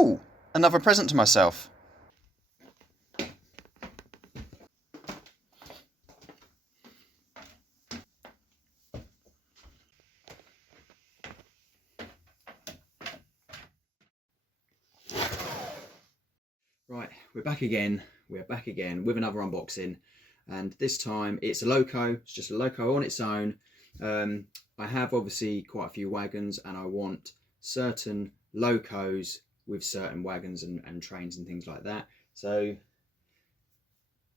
Ooh, another present to myself. Right, we're back again. We're back again with another unboxing, and this time it's a Loco. It's just a Loco on its own. I have obviously quite a few wagons, and I want certain Locos with certain wagons and trains and things like that. So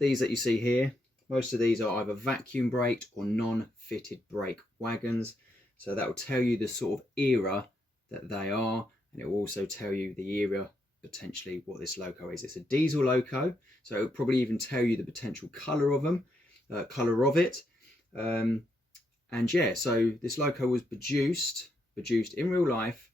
these that you see here, most of these are either vacuum braked or non-fitted brake wagons. So that will tell you the sort of era that they are, and it will also tell you the era potentially what this Loco is. It's a diesel Loco, so it'll probably even tell you the potential colour of them, it. And yeah, so this Loco was produced in real life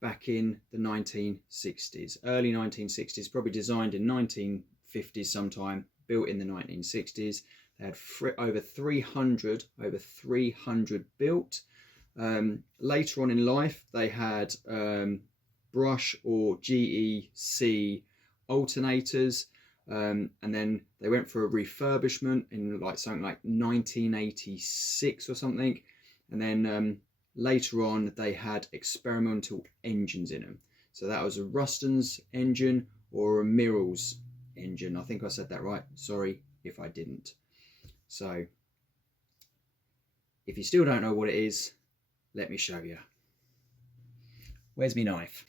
back in the 1960s, early 1960s, probably designed in 1950s sometime, built in the 1960s. They had over 300 built. Later on in life, they had brush or GEC alternators, and then they went for a refurbishment in like something like 1986 or something, and then later on they had experimental engines in them. So that was a Ruston's engine or a Mirrell's engine. I think I said that right, sorry if I didn't. So if you still don't know what it is, let me show you. Where's my knife?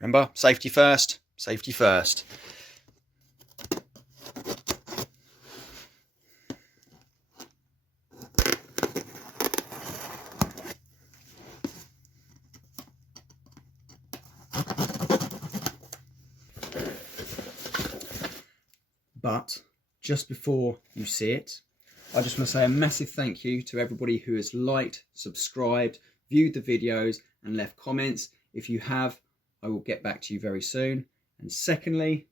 Remember, safety first, safety first. But just before you see it, I just want to say a massive thank you to everybody who has liked, subscribed, viewed the videos and left comments. If you have, I will get back to you very soon. And secondly,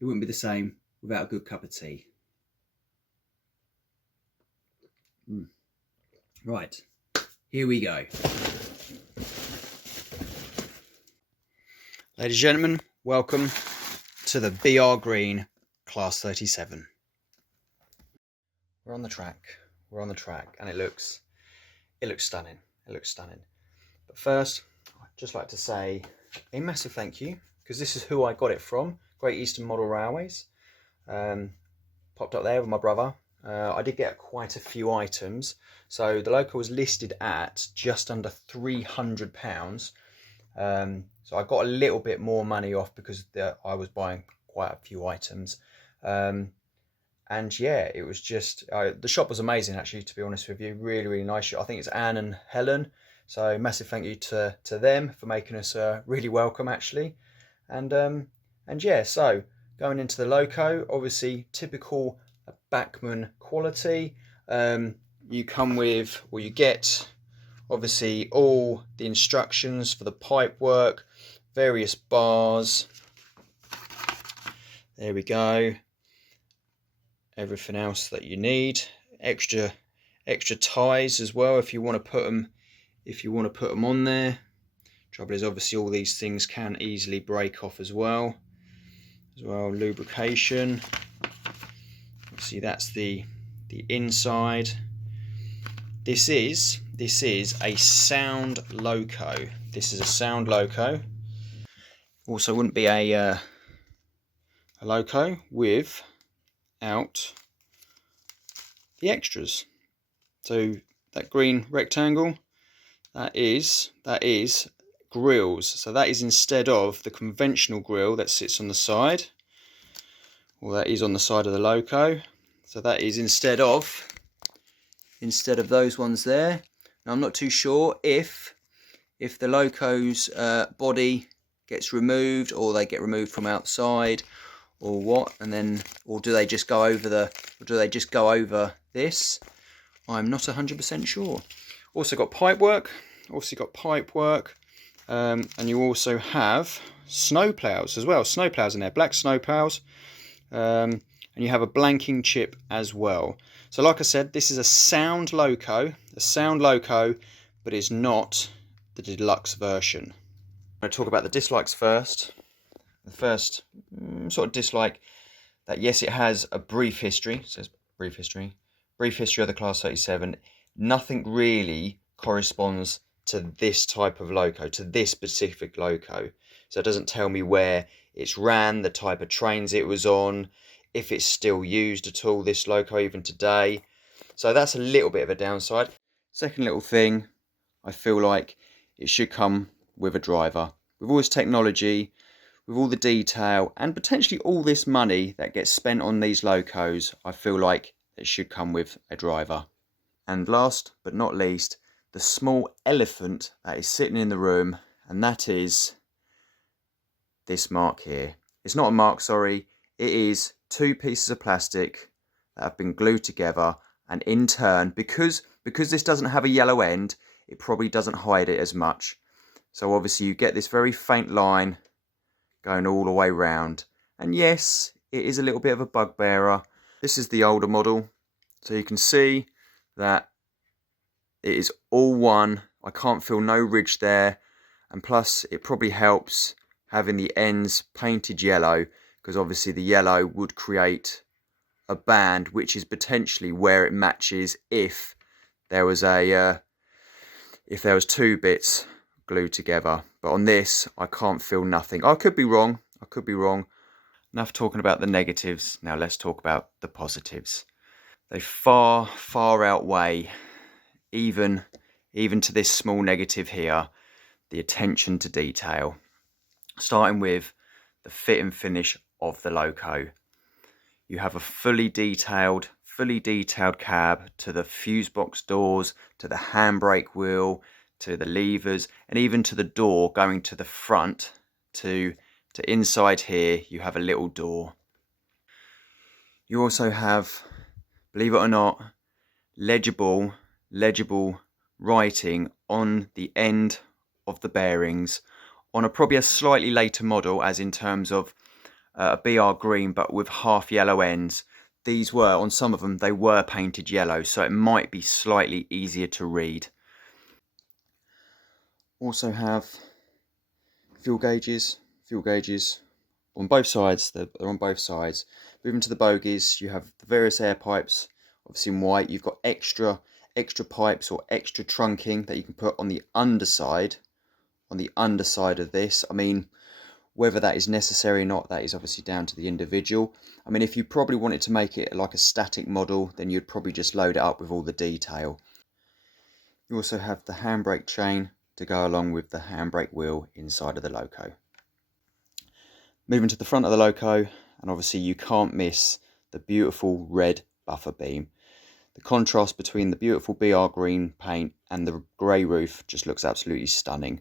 it wouldn't be the same without a good cup of tea. Right, here we go. Ladies and gentlemen, welcome to the BR Green Class 37. We're on the track, and it looks stunning. It looks stunning. But first, I'd just like to say a massive thank you, because this is who I got it from, Great Eastern Model Railways. Popped up there with my brother. I did get quite a few items. So the Loco was listed at just under £300. So I got a little bit more money off because I was buying quite a few items. And yeah, it was just, the shop was amazing actually, to be honest with you. Really, really nice. I think it's Anne and Helen. So massive thank you to them for making us really welcome actually. And yeah, so going into the Loco, obviously typical Bachmann quality. You come with, or you get obviously all the instructions for the pipe work, various bars. There we go. Everything else that you need. Extra ties as well if you want to put them on there. Trouble is obviously all these things can easily break off as well. Lubrication. See, that's the inside. This is a sound Loco. This is a sound Loco. Also wouldn't be a Loco without the extras. So that green rectangle, that is grills. So that is instead of the conventional grill that sits on the side, or that is on the side of the Loco. So that is instead of those ones there. Now I'm not too sure if the Loco's body gets removed, or they get removed from outside, or what, and then, or do they just go over this? I'm not 100% sure. Also got pipe work. And you also have snow plows as well. Snow plows in there, black snow plows. And you have a blanking chip as well. So like I said, this is a sound Loco, but it's not the deluxe version. I'm going to talk about the dislikes first. The first sort of dislike, that yes, it has a brief history. It says brief history of the Class 37. Nothing really corresponds to this type of loco, to this specific loco. So it doesn't tell me where it's ran, the type of trains it was on, if it's still used at all, this loco, even today. So that's a little bit of a downside. Second little thing, I feel like it should come with a driver. With all this technology, with all the detail, and potentially all this money that gets spent on these locos, I feel like it should come with a driver. And last but not least, the small elephant that is sitting in the room, and that is this mark here. It's not a mark, sorry. It is two pieces of plastic that have been glued together, and in turn, because this doesn't have a yellow end, it probably doesn't hide it as much. So obviously you get this very faint line going all the way round. And yes, it is a little bit of a bugbearer. This is the older model, so you can see that it is all one. I can't feel no ridge there, and plus it probably helps having the ends painted yellow, because obviously the yellow would create a band, which is potentially where it matches if there was two bits glued together. But on this, I can't feel nothing. I could be wrong. Enough talking about the negatives. Now let's talk about the positives. They far outweigh even to this small negative here, the attention to detail. Starting with the fit and finish of the loco. You have a fully detailed cab, to the fuse box doors, to the handbrake wheel, to the levers, and even to the door going to the front. To inside here, you have a little door. You also have, believe it or not, legible writing on the end of the bearings on probably a slightly later model, as in terms of a BR green but with half yellow ends. These were, on some of them, they were painted yellow, so it might be slightly easier to read. Also have fuel gauges on both sides. They're on both sides. Moving to the bogies, you have the various air pipes, obviously in white. You've got extra pipes or extra trunking that you can put on the underside of this. I mean, whether that is necessary or not, that is obviously down to the individual. I mean, if you probably wanted to make it like a static model, then you'd probably just load it up with all the detail. You also have the handbrake chain to go along with the handbrake wheel inside of the loco. Moving to the front of the loco, and obviously you can't miss the beautiful red buffer beam. The contrast between the beautiful BR green paint and the grey roof just looks absolutely stunning.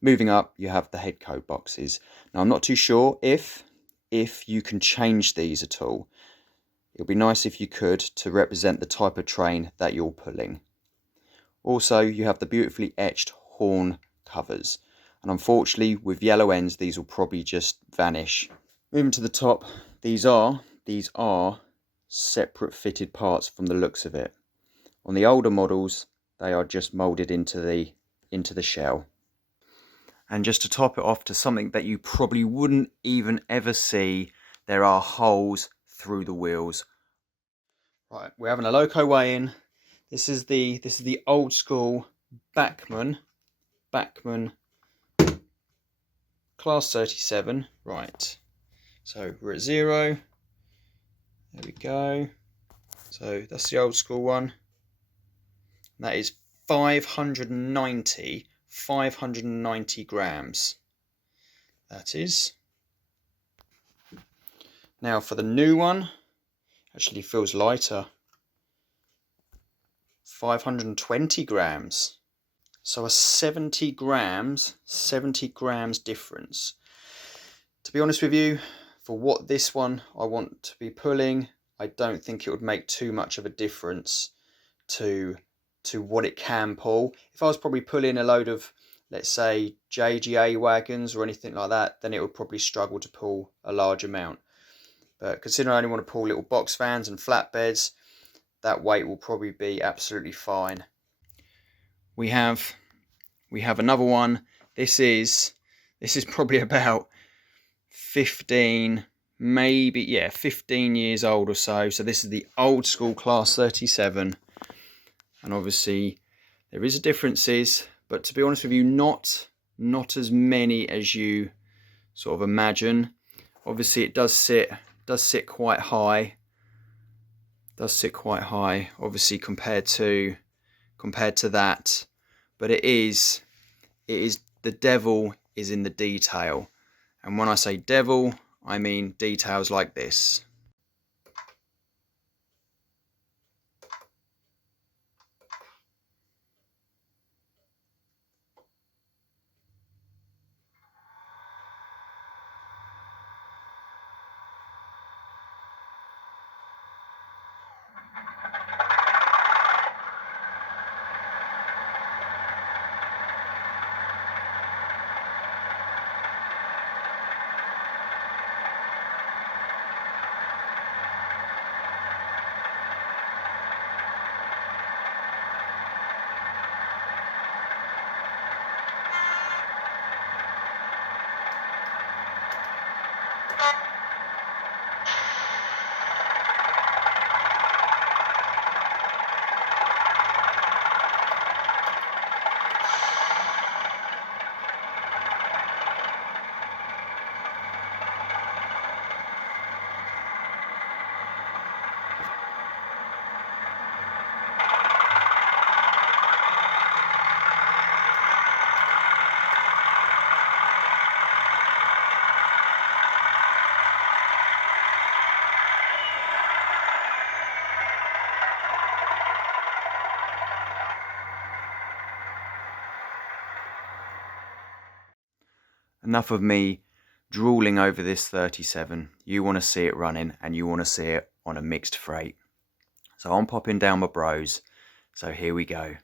Moving up, you have the head coat boxes. Now, I'm not too sure if you can change these at all. It would be nice if you could, to represent the type of train that you're pulling. Also, you have the beautifully etched horn covers. And unfortunately, with yellow ends, these will probably just vanish. Moving to the top, these are separate fitted parts from the looks of it. On the older models, they are just moulded into the shell. And just to top it off to something that you probably wouldn't even ever see, there are holes through the wheels. Right, we're having a loco weigh-in. This is the old school Bachmann Class 37. Right, so we're at 0. There we go. So that's the old school one. That is 590 grams. That is. Now for the new one, actually feels lighter. 520 grams. So a 70 grams difference. To be honest with you, for what this one I want to be pulling, I don't think it would make too much of a difference to what it can pull. If I was probably pulling a load of, let's say, JGA wagons or anything like that, then it would probably struggle to pull a large amount. But considering I only want to pull little box vans and flatbeds, that weight will probably be absolutely fine. We have we have another one. This is probably about 15, maybe, yeah, 15 years old or so. So this is the old school Class 37. And obviously there is differences, but to be honest with you, not as many as you sort of imagine. Obviously it does sit quite high. Obviously compared to that, but it is the devil is in the detail. And when I say devil, I mean details like this. Enough of me drooling over this 37. You want to see it running, and you want to see it on a mixed freight. So I'm popping down my bros. So here we go.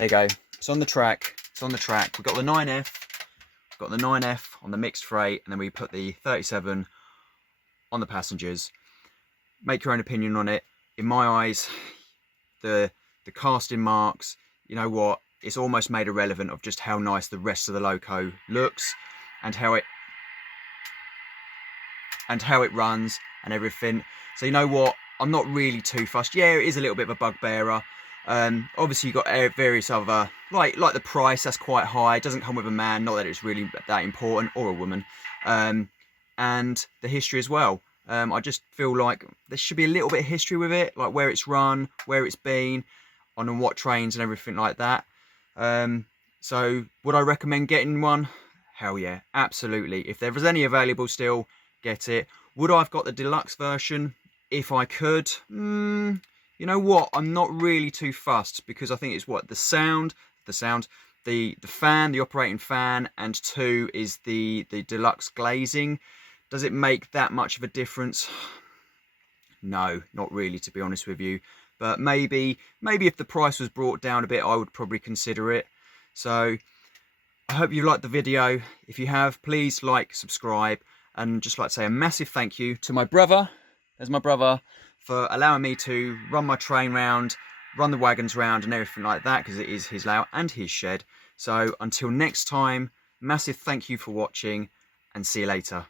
There you go. It's on the track. It's on the track. We've got the 9F. We've got the 9F on the mixed freight, and then we put the 37 on the passengers. Make your own opinion on it. In my eyes, the casting marks, you know what? It's almost made irrelevant of just how nice the rest of the Loco looks and how it runs and everything. So you know what? I'm not really too fussed. Yeah, it is a little bit of a bugbearer. Obviously you've got various other, like the price, that's quite high. It doesn't come with a man, not that it's really that important, or a woman. And the history as well. I just feel like there should be a little bit of history with it, like where it's run, where it's been, on what trains and everything like that. So would I recommend getting one? Hell yeah, absolutely. If there was any available still, get it. Would I have got the deluxe version if I could? You know what? I'm not really too fussed, because I think it's what the sound, the fan, the operating fan, and 2 is the deluxe glazing. Does it make that much of a difference? No, not really, to be honest with you. But maybe if the price was brought down a bit, I would probably consider it. So I hope you liked the video. If you have, please like, subscribe, and just like to say a massive thank you to my brother. There's my brother, for allowing me to run my train round, run the wagons round and everything like that, because it is his layout and his shed. So until next time, massive thank you for watching, and see you later.